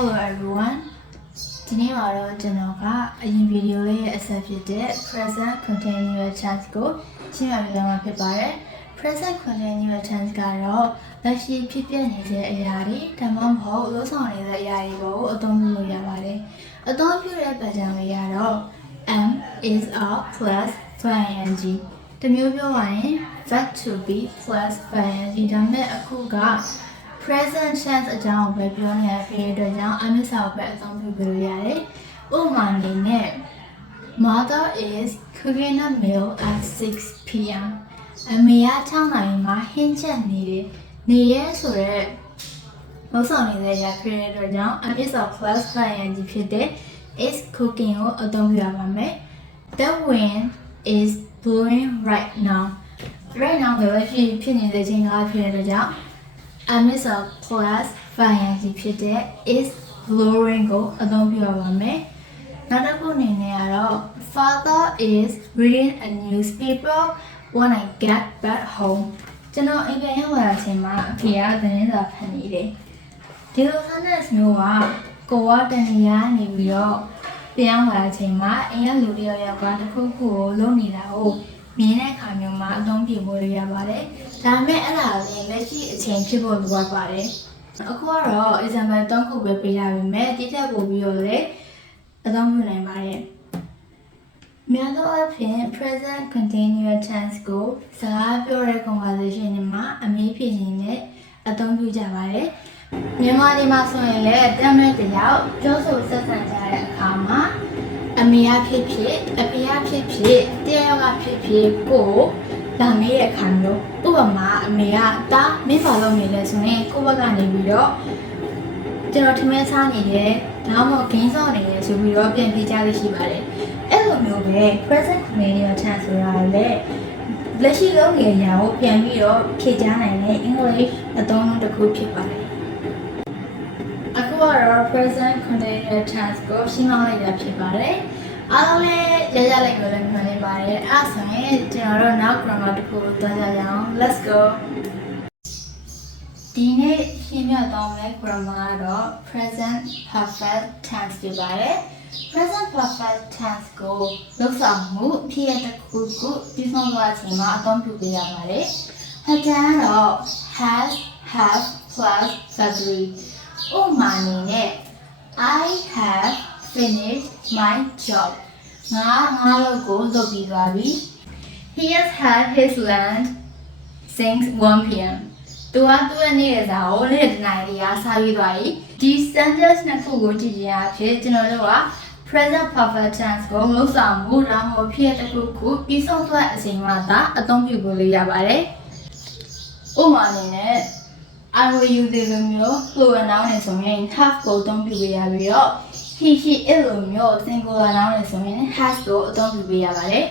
Hello everyone ဒီနေ့မှာတော့ကျွန်တော်ကအရင်ဗီဒီယိုလေးရဲ့အဆက်ဖြစ်တဲ့ present continuous tense ကိုရှင်းပြပေးသွားမှာဖြစ်ပါတယ် present continuous tense ကတော့လက်ရှိဖြစ်ပျက်နေတဲ့အရာတွေဒါမှမဟုတ်လုပ်ဆောင်နေတဲ့အရာတွေကိုအသုံးပြုလို့ရပါတယ်အသုံးပြုတဲ့ pattern တွေကတော့ am is are plus ing တမျိုးပြောရရင် verb to be plus ing ဒါမဲ့အခုကpresent tense အကြောင်းကိုပဲပြောနေရတဲ့အတွက်ကြောင့်အမြင့်စာကိုပဲအသုံးပြုလို့ရတယ်။ဥပမာအနေနဲ့ Mother is cooking a meal at 6 p.m. အမေက6နာရီမှာဟင်းချက်နေတယ်။နေရဲဆိုတော့လောက်ဆောင်နေတဲ့ရဖြစ်တဲ့အတွက်ကြောင့်အမြင့်စာ plus ing ဖြစ်တဲ့ is cooking ကိုအသုံးပြုရပါမယ်။ The wind is blowing right now. Right now ပဲဖြစ်နေတဲ့ချိန်ကဖြစ်တဲ့အတွက်ကြောင့်အမြင့်စာ plus ing ဖြစ်တဲ့ is blowing ကိုအသုံးပြုရပါမယ်။နောက်တစ်ခုအနေနဲ့ကတော့ Father is reading a newspaper when I get back home ကျွန်တော်အိမ်ပြန်ရောက်လာချိန်မှာအဖေကသတင်းစာဖတ်နေတယ်။ဒီလို sentence မျိုးကကိုကတနေရာနေပြီးတော့ပြန်လာချိန်မှာအိမ်ကလူတယောက်ကတစ်ခုခုကိုလုပ်နေတာကိုမြင်တဲ့အခါမျိုးမှာအသုံးပြုဖို့ရပါတယ်။ဒါပေမဲ့အဲ့ဒါလည်းလက်ရှိအချိန်ဖြစ်ဖို့လိုအပ်ပါတယ်။အခုကတော့ example 3ခုပဲပေးရပါမယ်။တိကျပို့ပြီးတော့လည်းအသုံးပြုနိုင်ပါတယ်။များသောအားဖြင့် present continuous tense ကိုစကားပြောတဲ့ conversation တွေမှာအမေးဖြေခြင်းနဲ့အသုံးပြုကြပါတယ်။မြန်မာပြည်မှာဆိုရင်လည်းတမ်းမဲ့တယောက်ပြောဆိုဆက်ဆံကြတဲ့အခါမှာအမေကဖြစ်ဖြစ်အဖေကဖြစ်ဖြစ်တယောက်ကဖြစ်ဖြစ်ကိုလာမေးတဲ့အခါမျိုးဥပမာအမေကတာမင်းဘာလုပ်နေလဲဆိုရင်ကိုယ့်ဘက်ကနေပြီးတော့ကျွန်တော်ထမင်းစားနေတယ်ဒါမှမဟုတ်ဂိမ်းစောင့်နေတယ်ဆိုပြီးတော့ပြန်ပြေးကြလို့ရှိပါတယ်အဲ့လိုမျိုးပဲ present continuous tense ဆိုတာလည်းလက်ရှိလုပ်နေတဲ့အရာကိုပြန်ပြီးတော့ဖြည့်ချနိုင်တဲ့ English အသုံးအနှုန်းတစ်ခုဖြစ်ပါတယ်အခုကတော့ present continuous tense ကိုရှင်းပြလိုက်တာဖြစ်ပါတယ်အားလုံးလည်းရရလိုက်လို့လည်းမှန်နေပါတယ်အဲ့ဆိုရင်ကျွန်တော်တို့နောက် grammar တစ်ခုသွားကြရအောင် let's go ဒီနေ့ရှင်းပြသွားမယ့် grammar ကတော့ present perfect tense ဖြစ်ပါတယ် present perfect tense ကိုလုပ်ဆောင်မှုဖြစ်ရတဲ့ခုခုပြီးဆုံးသွားချိန်မှာအသုံးပြုပေးရပါတယ်ဟန်ကတော့ has have plus verb ဥပမာအနေနဲ့ I have finished my job ငါလုပ်ကိုလုပ်ပြီးသွားပြီ He has had his lunch since 1 p.m. သူကသူ့ရဲ့နေ့ရက်စာကိုနေ့တနာရီအားစားပြီးသွားပြီဒီ sentence နှစ်ခုကိုကြည့်ကြရဖြစ်ကျွန်တော်တို့က present perfect tense ကိုလုပ်ဆောင်မှုဒါမှမဟုတ်ဖြစ်တဲ့တစ်ခုခုပြီးဆုံးသွားအချိန်မှသာအသုံးပြုဖို့ရပါတယ်ဥပမာအနေနဲ့ I will use လိုမျိုး plural noun နဲ့ဆိုရင် have ကိုအသုံးပြုပေးရပြီးတော့ he she it လိုမျိုး singular noun နဲ့ဆိုရင် has ကိုအသုံးပြုပေးရပါတယ်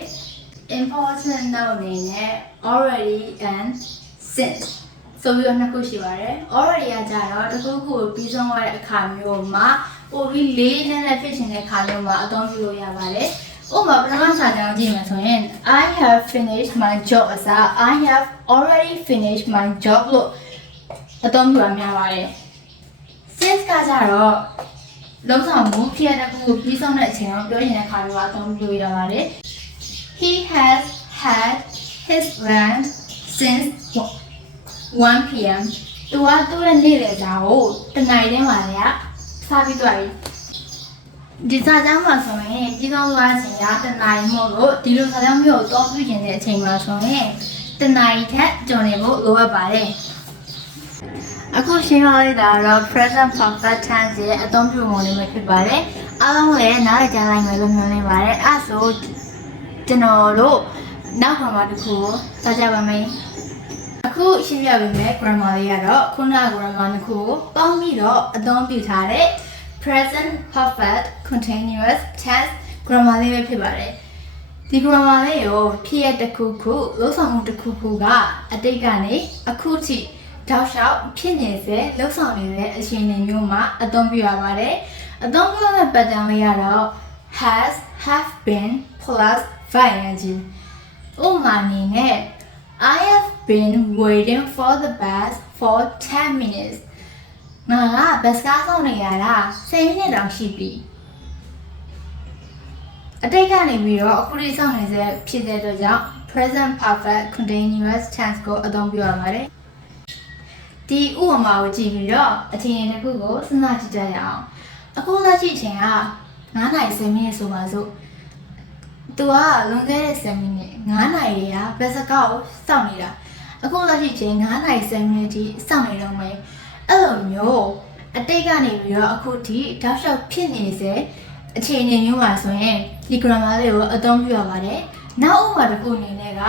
important noun အနေနဲ့ already and since ဆိုပြီးတော့နှစ်ခုရှိပါတယ် already ကကြတော့တစ်ခုခုကိုပြီးဆုံးသွားတဲ့အခါမျိုးမှာပိုပြီးလေးနဲ့ဖြစ်ရှင်တဲ့အခါမျိုးမှာအသုံးပြုလို့ရပါတယ်ဥပမာပထမစာကြောင်းကြည့်မယ်ဆိုရင် I have finished my job အစား I have already finished my job လို့အသုံးပြုရများပါတယ် since ကကြတော့လုံးဆောင်မှုဖြစ်တဲ့ခုကိုပြီးဆုံးတဲ့အချိန်ကိုပြောရင်တဲ့အခါမျိုးအသုံးပြုရပါတယ် He has had his lunch since 1 p.m. သူကသူ့ရဲ့နေ့လည်စာကိုတနာရီထဲမှာလည်းစားပြီးသွားပြီဒီစာကြောင်းမှာဆိုရင်ပြီးဆုံးသွားတဲ့အချိန်ကတနာရီမို့လို့ဒီလိုစာကြောင်းမျိုးကိုတောင်းပြခြင်းတဲ့အချိန်မှာဆိုရင်တနာရီထက်ကျော်နေဖို့လိုအပ်ပါတယ်အခုရှင်းပြလိုက်တာတော့ present perfect tense ရဲ့အသုံးပြုပုံလေးပဲဖြစ်ပါတယ်အားလုံးလည်းနားလည်ကြနိုင်မယ်လို့မျှော်လင့်ပါတယ်အဲဆိုကျွန်တော်တို့နောက် grammar တစ်ခုကိုကြားကြပါမယ်အခုရှင်းပြပေးမယ့် grammar လေးကတော့ခုန grammar နှစ်ခုကိုပေါင်းပြီးတော့အသုံးပြုထားတဲ့ present perfect continuous tense grammar လေးပဲဖြစ်ပါတယ်ဒီ grammar လေးကိုဖြစ်ရတစ်ခုခုလုပ်ဆောင်မှုတစ်ခုခုကအတိတ်ကနေအခုထိတောက်လျှောက်ဖြစ်နေစေလှုပ်ဆောင်နေတဲ့အခြေအနေမျိုးမှာအသုံးပြုရပါတယ်။အသုံးပြုတဲ့ pattern လေးကတော့ has have been plus ing ဥပမာအနေနဲ့ I have been waiting for the bus for 10 minutes ငါကဘတ်စကားဆောင်နေရတာ10မိနစ်တောင်ရှိပြီအတိတ်ကနေပြီးတော့အခုထိဆောင်နေစေဖြစ်တဲ့အတွက်ကြောင့် present perfect continuous tense ကိုအသုံးပြုရပါတယ်ဒီဥပမာကိုကြည့်ပြီးတော့အခြေအနေတစ်ခုကိုစဉ်းစားကြည့်ကြရအောင်အခုလက်ရှိချိန်က9နာရီ10မိနစ်ဆိုပါစို့သူကလွန်ခဲ့တဲ့10မိနစ်9နာရီတွေကဘတ်စကားကိုစောင့်နေတာအခုလက်ရှိချိန်9နာရီ10မိနစ်ထိစောင့်နေတော့မယ်အဲ့လိုမျိုးအတိတ်ကနေပြီးတော့အခုထိတောက်လျှောက်ဖြစ်နေစေအခြေအနေမျိုးမှာဆိုရင်ဒီ grammar လေးကိုအသုံးပြုရပါတယ်နောက်ဥပမာတစ်ခုအနေနဲ့က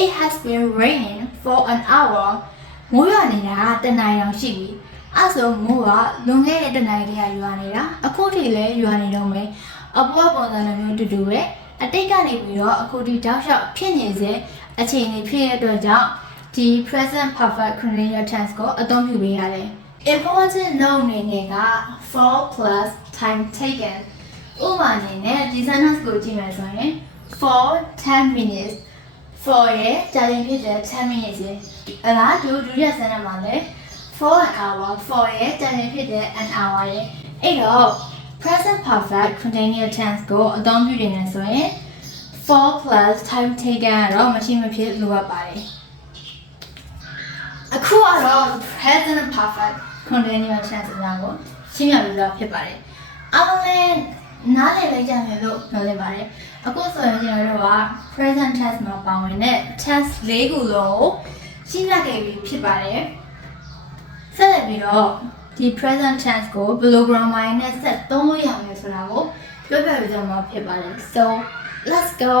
It has been raining for an hour မိုးရွာနေတာတနင်္လာနေ့ရှိပြီအဲ့ဆိုမိုးကလွန်ခဲ့တဲ့တနင်္လာနေ့ကရွာနေတာအခုထိလည်းရွာနေတော့မယ်အပေါ်ပုံစံမျိုးတူတူပဲအတိတ်ကနေပြီးတော့အခုထိတောက်လျှောက်ဖြစ်နေစေအခြေအနေဖြစ်ရတဲ့အတွက်ကြောင့်ဒီ present perfect continuous tense ကိုအသုံးပြုပေးရတယ်important note အနေနဲ့က for plus time taken ဥပမာအနေနဲ့ဒီ sentence ကိုကြည့်မယ်ဆိုရင် for 10 minutes for ရဲ့ကြာရင်ဖြစ်တဲ့10 minutes ရဲ့အလားတူဒုတိယ sentence မှာလည်း for an hour for ရဲ့ကြာရင်ဖြစ်တဲ့ an hour ရဲ့အဲ့တော့ present perfect continuous tense ကိုအသုံးပြုနေတယ်ဆိုရင် for plus time taken တော့မရှိမဖြစ်လိုအပ်ပါတယ်အခုကတော့ present perfect continuous tense အကြောင်းကိုရှင်းပြပေးလို့ဖြစ်ပါတယ်အားလုံးလည်းနားလည်လိုက်ကြမယ်လို့ပြောလိုက်ပါတယ်အခုဆိုရင်ကျွန်တော်တို့က present tense မှာပါဝင်တဲ့ tense ၄ခုလုံးကိုရှင်းပြခဲ့ပြီးဖြစ်ပါတယ်ဆက်လက်ပြီးတော့ဒီ present tense ကိုဘယ်လို grammar နဲ့ဆက်သုံးလို့ရမလဲဆိုတာကိုပြောပြပေးကြမှာဖြစ်ပါတယ် so let's go